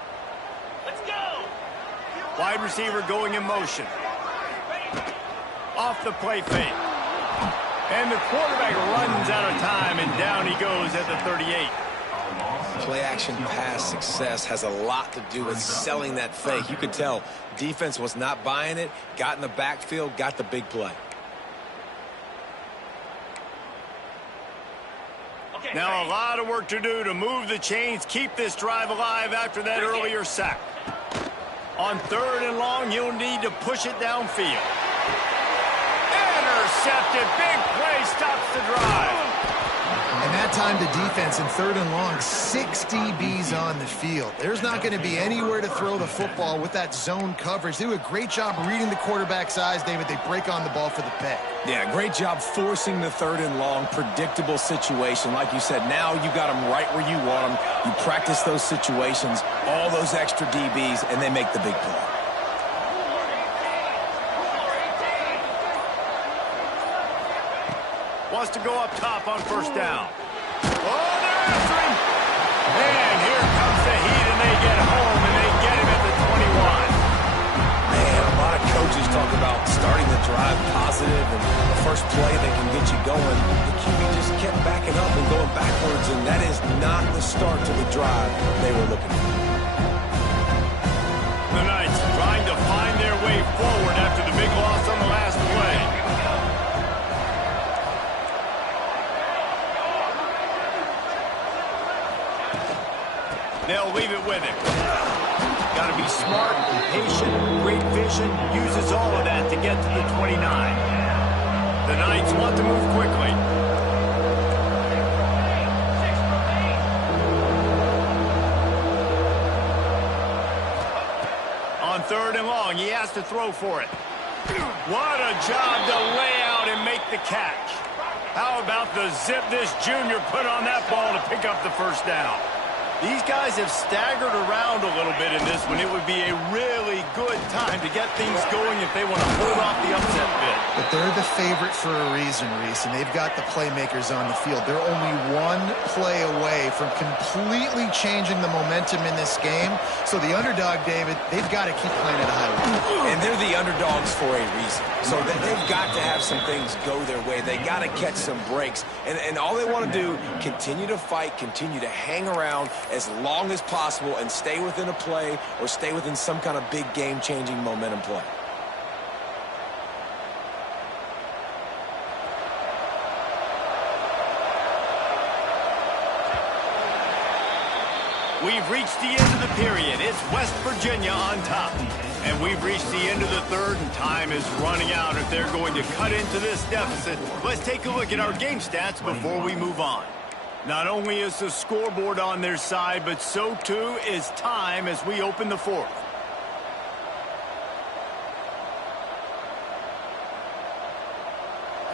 Let's go. Wide receiver going in motion. Off the play fake. And the quarterback runs out of time, and down he goes at the 38. Play-action pass success has a lot to do with selling that fake. You could tell defense was not buying it, got in the backfield, got the big play. Now a lot of work to do to move the chains, keep this drive alive after that earlier sack. On 3rd and long, you'll need to push it downfield. Intercepted. Big play stops the drive. And that time the defense in 3rd and long, 6 DBs on the field. There's not going to be anywhere to throw the football with that zone coverage. They do a great job reading the quarterback's eyes, David. They break on the ball for the pick. Yeah, great job forcing the 3rd and long, predictable situation. Like you said, now you got them right where you want them. You practice those situations, all those extra DBs, and they make the big play. Wants to go up top on first down. Oh, they're after him. And here comes the heat, and they get home, and they get him at the 21. Man, a lot of coaches talk about starting the drive positive and the first play that can get you going. The QB just kept backing up and going backwards, and that is not the start to the drive they were looking for. The Knights trying to find their way forward after the big loss on the last play. They'll leave it with him. Got to be smart, patient, great vision. Uses all of that to get to the 29. The Knights want to move quickly. On 3rd and long, he has to throw for it. What a job to lay out and make the catch. How about the zip this junior put on that ball to pick up the first down? These guys have staggered around a little bit in this one. It would be a really good time to get things going if they want to hold off the upset bid. But they're the favorite for a reason, Reese, and they've got the playmakers on the field. They're only one play away from completely changing the momentum in this game. So the underdog, David, they've got to keep playing at a high level. And they're the underdogs for a reason. So they've got to have some things go their way. They got to catch some breaks. And all they want to do, continue to fight, continue to hang around as long as possible and stay within a play or stay within some kind of big game-changing momentum play. We've reached the end of the period. It's West Virginia on top. And we've reached the end of the third, and time is running out if they're going to cut into this deficit. Let's take a look at our game stats before we move on. Not only is the scoreboard on their side, but so too is time as we open the fourth.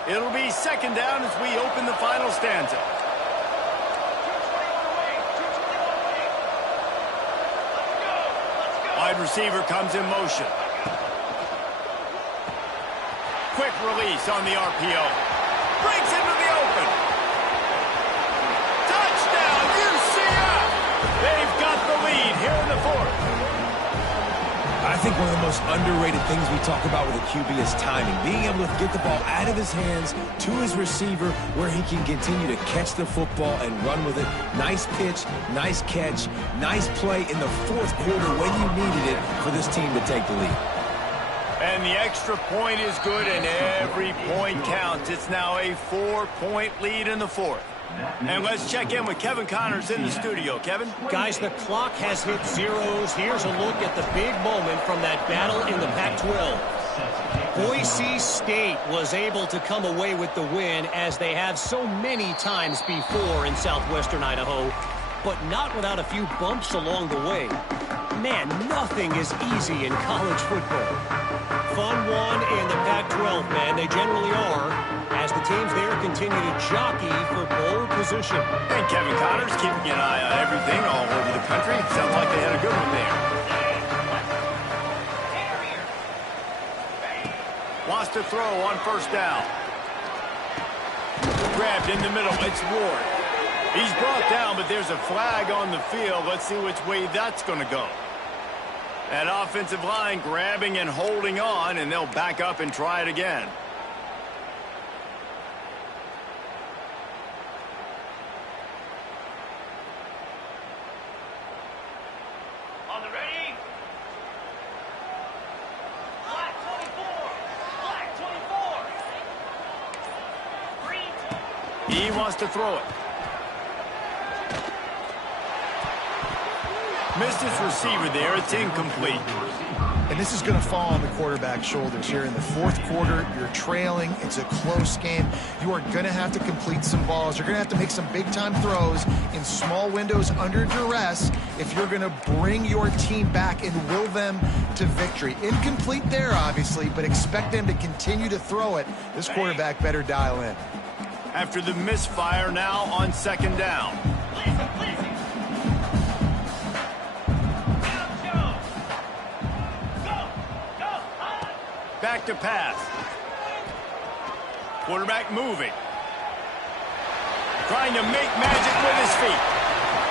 It'll be second down as we open the final stanza. Wide receiver comes in motion. Quick release on the RPO. Breaks into the open. Touchdown, UCF! They've got the lead here in the fourth. I think one of the most underrated things we talk about with a QB is timing. Being able to get the ball out of his hands to his receiver where he can continue to catch the football and run with it. Nice pitch, nice catch, nice play in the fourth quarter when you needed it for this team to take the lead. And the extra point is good, and every point counts. It's now a 4-point lead in the fourth. And let's check in with Kevin Connors in the studio. Kevin? Guys, the clock has hit zeros. Here's a look at the big moment from that battle in the Pac-12. Boise State was able to come away with the win, as they have so many times before in southwestern Idaho, but not without a few bumps along the way. Man, nothing is easy in college football. Fun one in the Pac-12, man. They generally are, as the teams there continue to jockey for pole position. And Kevin Connors keeping an eye on everything all over the country. Sounds like they had a good one there. Wants to throw on first down. Grabbed in the middle. It's Ward. He's brought down, but there's a flag on the field. Let's see which way that's going to go. That offensive line grabbing and holding on, and they'll back up and try it again. On the ready? Black 24. Black 24. He wants to throw it. Missed his receiver there. It's incomplete. And this is going to fall on the quarterback's shoulders here in the fourth quarter. You're trailing. It's a close game. You are going to have to complete some balls. You're going to have to make some big-time throws in small windows under duress if you're going to bring your team back and will them to victory. Incomplete there, obviously, but expect them to continue to throw it. This quarterback better dial in. After the misfire, now on second down. Back to pass. Quarterback moving. Trying to make magic with his feet.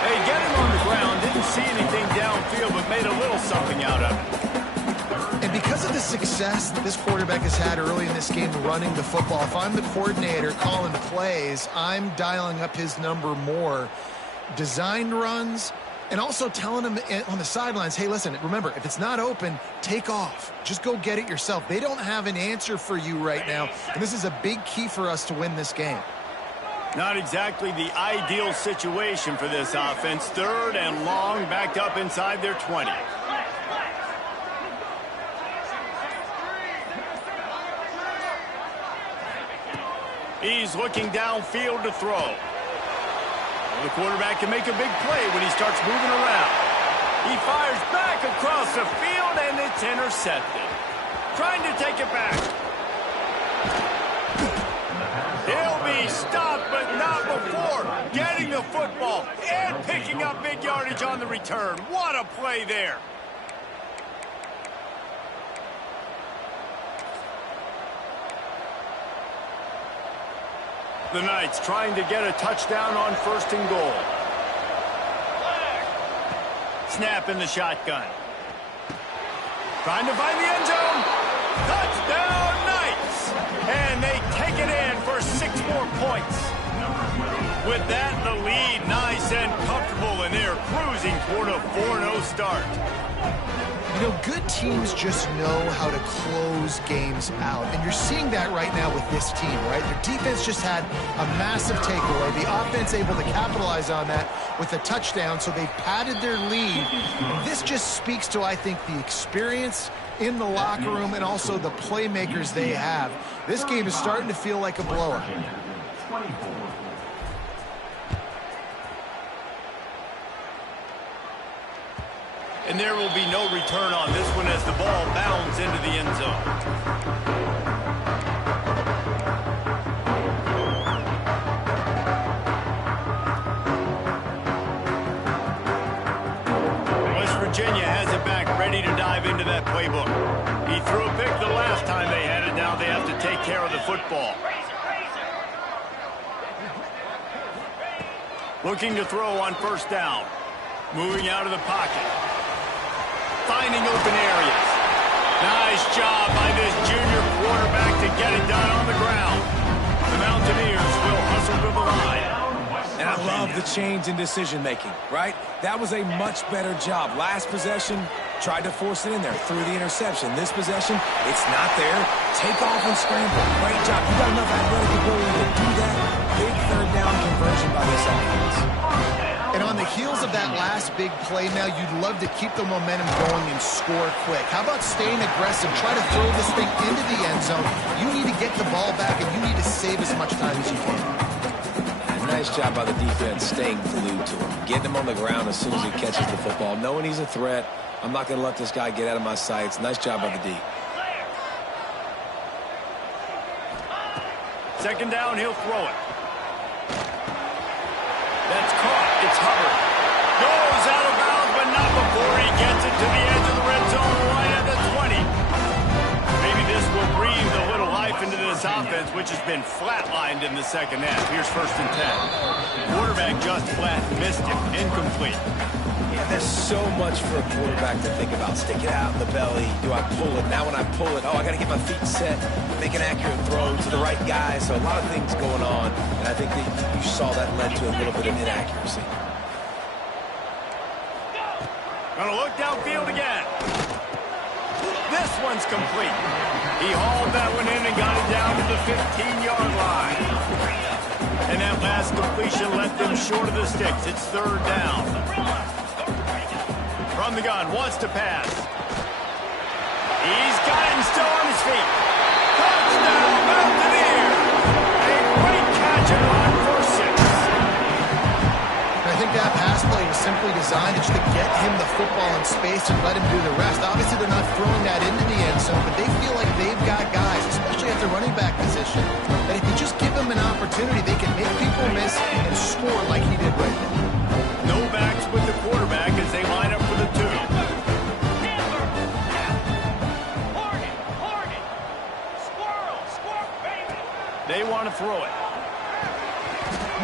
They get him on the ground. Didn't see anything downfield, but made a little something out of it. And because of the success that this quarterback has had early in this game running the football, if I'm the coordinator calling the plays, I'm dialing up his number more. Designed runs, and also telling him on the sidelines, hey, listen, remember, if it's not open, take off. Just go get it yourself. They don't have an answer for you right now, and this is a big key for us to win this game. Not exactly the ideal situation for this offense. Third and long, backed up inside their 20. He's looking downfield to throw. The quarterback can make a big play when he starts moving around. He fires back across the field, and it's intercepted. Trying to take it back. He'll be stopped, but not before getting the football football and picking up big yardage on the return. What a play there. The Knights trying to get a touchdown on 1st and goal. Snap in the shotgun. Trying to find the end zone. Touchdown, Knights! And they take it in for 6 more points. With that, the lead nice and comfortable, and they're cruising toward a 4-0 start. You know, good teams just know how to close games out. And you're seeing that right now with this team, right? Their defense just had a massive takeaway. The offense able to capitalize on that with a touchdown, so they've padded their lead. And this just speaks to, I think, the experience in the locker room and also the playmakers they have. This game is starting to feel like a blowout. And there will be no return on this one as the ball bounds into the end zone. West Virginia has it back, ready to dive into that playbook. He threw a pick the last time they had it. Now they have to take care of the football. Looking to throw on 1st down. Moving out of the pocket. Finding open areas. Nice job by this junior quarterback to get it done on the ground. The Mountaineers will hustle to the line. And I love the change in decision-making, right? That was a much better job. Last possession, tried to force it in there, threw the interception. This possession, it's not there. Take off and scramble. Great job. You got enough athletic ability to do that. Big 3rd down conversion by this offense. And on the heels of that last big play now, you'd love to keep the momentum going and score quick. How about staying aggressive? Try to throw this thing into the end zone. You need to get the ball back, and you need to save as much time as you can. Nice job by the defense staying glued to him. Getting him on the ground as soon as he catches the football. Knowing he's a threat, I'm not going to let this guy get out of my sights. Nice job by the D. 2nd down, he'll throw it. That's caught. It's Hubbard. Goes out of bounds, but not before he gets it to the edge of the red zone, right at the 20. Maybe this will breathe a little life into this offense, which has been flatlined in the 2nd half. Here's 1st and 10. Quarterback just flat missed him. Incomplete. Yeah, there's so much for a quarterback to think about. Stick it out in the belly. Do I pull it? Now when I pull it, I got to get my feet set, make an accurate throw to the right guy. So a lot of things going on, and I think that you saw that led to a little bit of inaccuracy. Gonna look downfield again. This one's complete. He hauled that one in and got it down to the 15-yard line. And that last completion left them short of the sticks. It's 3rd down. From the gun, wants to pass. He's got it and still on his feet. Touchdown, Mountaineers! A great catch and run for 6. And I think that pass play was simply designed just to get him the football in space and let him do the rest. Obviously, they're not throwing that into the end zone, but they feel like they've got guys, especially at the running back position, that if you just give them an opportunity, they can make people miss and score like he did right now. No backs with the quarterback as they line up for the 2. They want to throw it.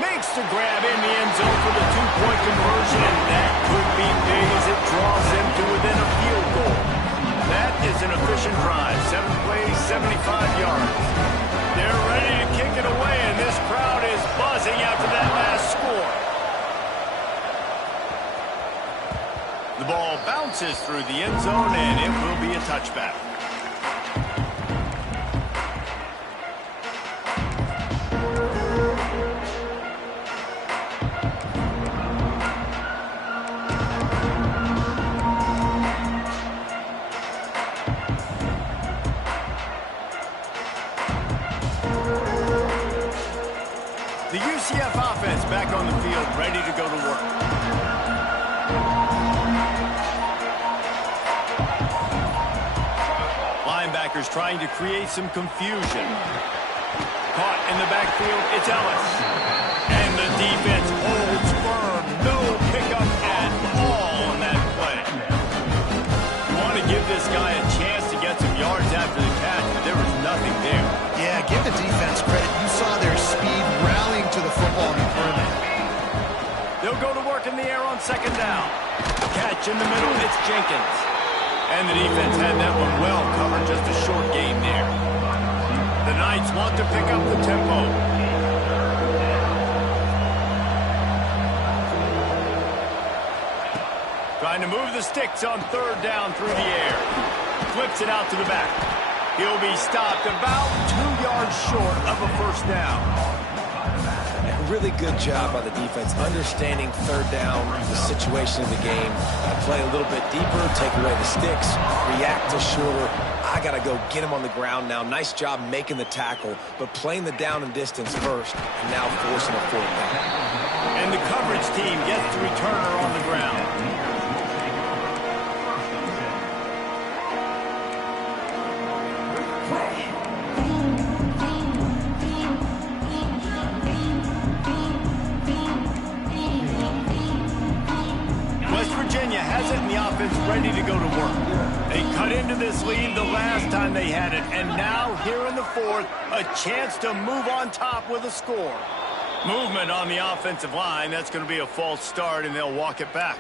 Makes the grab in the end zone for the 2-point conversion, and that could be big as it draws them to within a field goal. That is an efficient drive. 7 plays, 75 yards. They're ready to kick it away, and this crowd is buzzing after that last score. The ball bounces through the end zone, and it will be a touchback. The UCF offense back on the field, ready to go to work. Linebackers trying to create some confusion. Caught in the backfield, it's Ellis. And the defense holds firm. second down. Catch in the middle, it's Jenkins. And the defense had that one well covered, just a short gain there. The Knights want to pick up the tempo. Trying to move the sticks on third down through the air. Flips it out to the back. He'll be stopped about 2 yards short of a first down. A really good job by the defense, understanding third down, the situation of the game. Play a little bit deeper, take away the sticks, react to shorter. I got to go get him on the ground now. Nice job making the tackle, but playing the down and distance first, and now forcing a fourth down. And the coverage team gets the returner on the ground. Ready to go to work. They cut into this lead the last time they had it, and now here in the fourth, a chance to move on top with a score. Movement on the offensive line. That's going to be a false start, and they'll walk it back.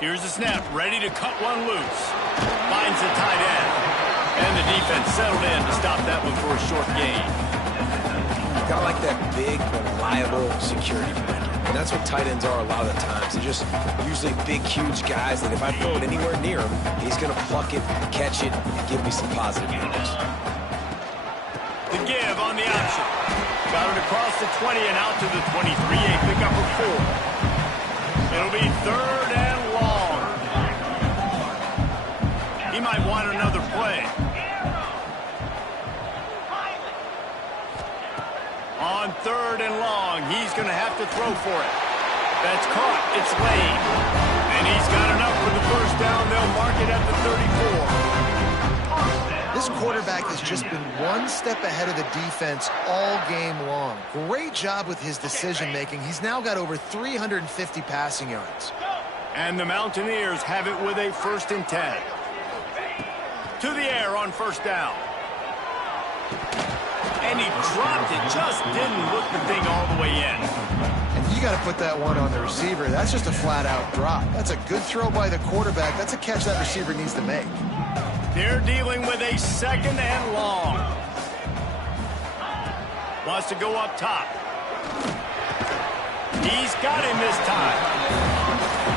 Here's the snap, ready to cut one loose. Finds the tight end. And the defense settled in to stop that one for a short gain. Got like that big, reliable security blanket. And that's what tight ends are a lot of the times. They're just usually big, huge guys that if I throw it anywhere near him, he's going to pluck it, catch it, and give me some positive numbers. The give on the option. Got it across the 20 and out to the 23. A pickup of 4. It'll be third and long. He might want another play. On third and long, he's going to have to throw for it. That's caught. It's Lane. And he's got enough for the first down. They'll mark it at the 34. This quarterback has just been one step ahead of the defense all game long. Great job with his decision-making. He's now got over 350 passing yards. And the Mountaineers have it with a 1st and 10. To the air on first down. And he dropped it, just didn't look the thing all the way in. And you got to put that one on the receiver. That's just a flat-out drop. That's a good throw by the quarterback. That's a catch that receiver needs to make. They're dealing with a 2nd and long. Wants to go up top. He's got him this time.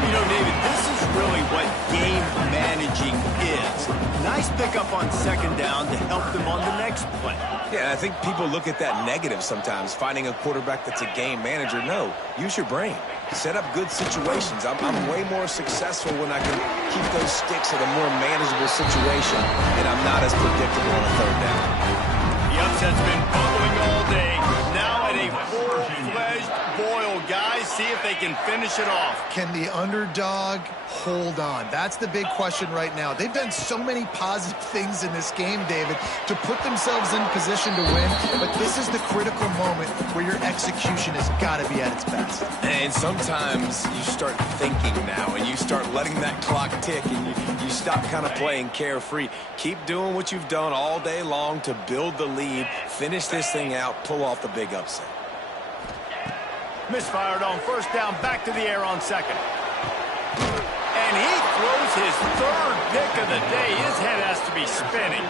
You know, David, this is really what game managing is. Nice pickup on 2nd down to help them on the next play. Yeah, I think people look at that negative sometimes, finding a quarterback that's a game manager. No, use your brain. Set up good situations. I'm way more successful when I can keep those sticks in a more manageable situation, and I'm not as predictable on a third down. The upset's been bubbling all day. Now at a full-fledged boil, guys. See if they can finish it off. Can the underdog hold on? That's the big question right now. They've done so many positive things in this game, David, to put themselves in position to win, but this is the critical moment where your execution has got to be at its best. And sometimes you start thinking now, and you start letting that clock tick, and you stop kind of playing carefree. Keep doing what you've done all day long to build the lead, finish this thing out, pull off the big upset. Misfired on first down, back to the air on 2nd. And he throws his 3rd pick of the day. His head has to be spinning.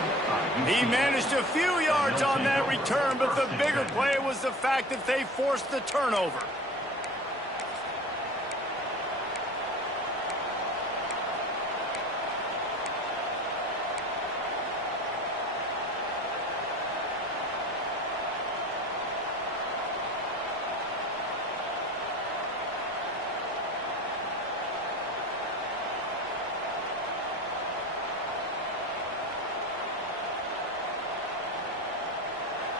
He managed a few yards on that return, but the bigger play was the fact that they forced the turnover.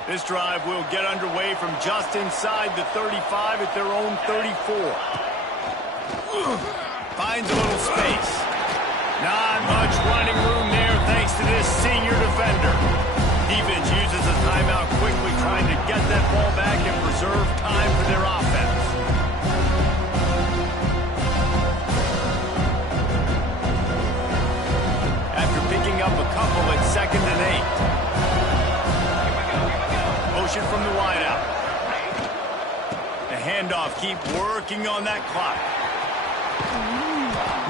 This drive will get underway from just inside the 35 at their own 34. Finds a little space. Not much running room there thanks to this senior defender. Defense uses a timeout quickly, trying to get that ball back and preserve time for their offense. up a couple at 2nd and 8. Motion from the wideout. The handoff, keep working on that clock.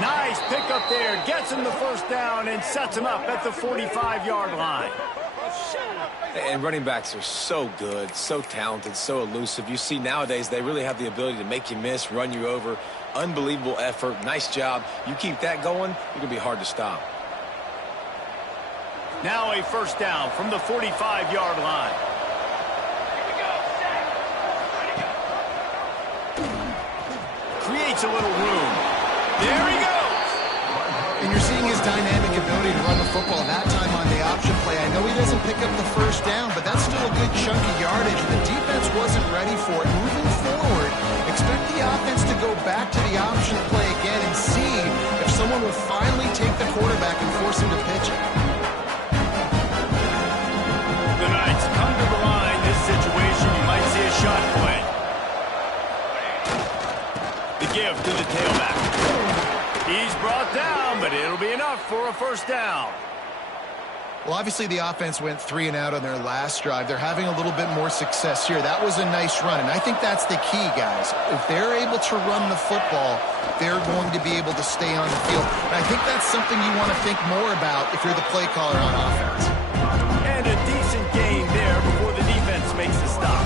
Nice pickup there. Gets him the first down and sets him up at the 45-yard line. And running backs are so good, so talented, so elusive. You see nowadays they really have the ability to make you miss, run you over. Unbelievable effort. Nice job. You keep that going, you're going to be hard to stop. Now a first down from the 45-yard line. Creates a little room. There he goes. And you're seeing his dynamic ability to run the football. That time on the option play, I know he doesn't pick up the first down, but that's still a good chunk of yardage. The defense wasn't ready for it. Moving forward, expect the offense to go back to the option play again and see if someone will finally take the quarterback and force him to pitch it. The Knights come to the line. This situation, you might see a shot play. The give to the tailback. He's brought down, but it'll be enough for a first down. Well, obviously the offense went 3 and out on their last drive. They're having a little bit more success here. That was a nice run, and I think that's the key, guys. If they're able to run the football, they're going to be able to stay on the field. And I think that's something you want to think more about if you're the play caller on offense. And a decent gain there before the defense makes a stop.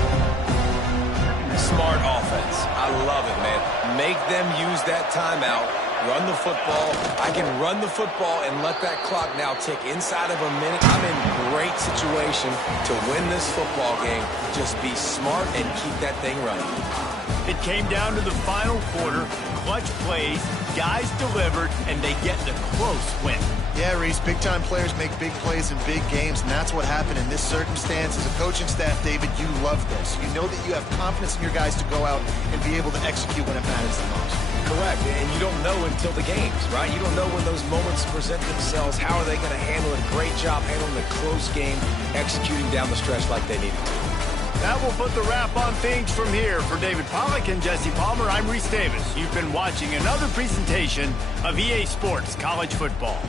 Smart offense. I love it, man. Make them use that timeout. Run the football. I can run the football and let that clock now tick inside of a minute. I'm in great situation to win this football game. Just be smart and keep that thing running. It came down to the final quarter. Clutch plays, guys delivered, and they get the close win. Yeah, Reese, big-time players make big plays in big games, and that's what happened in this circumstance. As a coaching staff, David, you love this. You know that you have confidence in your guys to go out and be able to execute when it matters the most. Correct, and you don't know until the games, right? You don't know when those moments present themselves. How are they going to handle it? Great job handling the close game, executing down the stretch like they needed to. That will put the wrap on things from here. For David Pollack and Jesse Palmer, I'm Reese Davis. You've been watching another presentation of EA Sports College Football.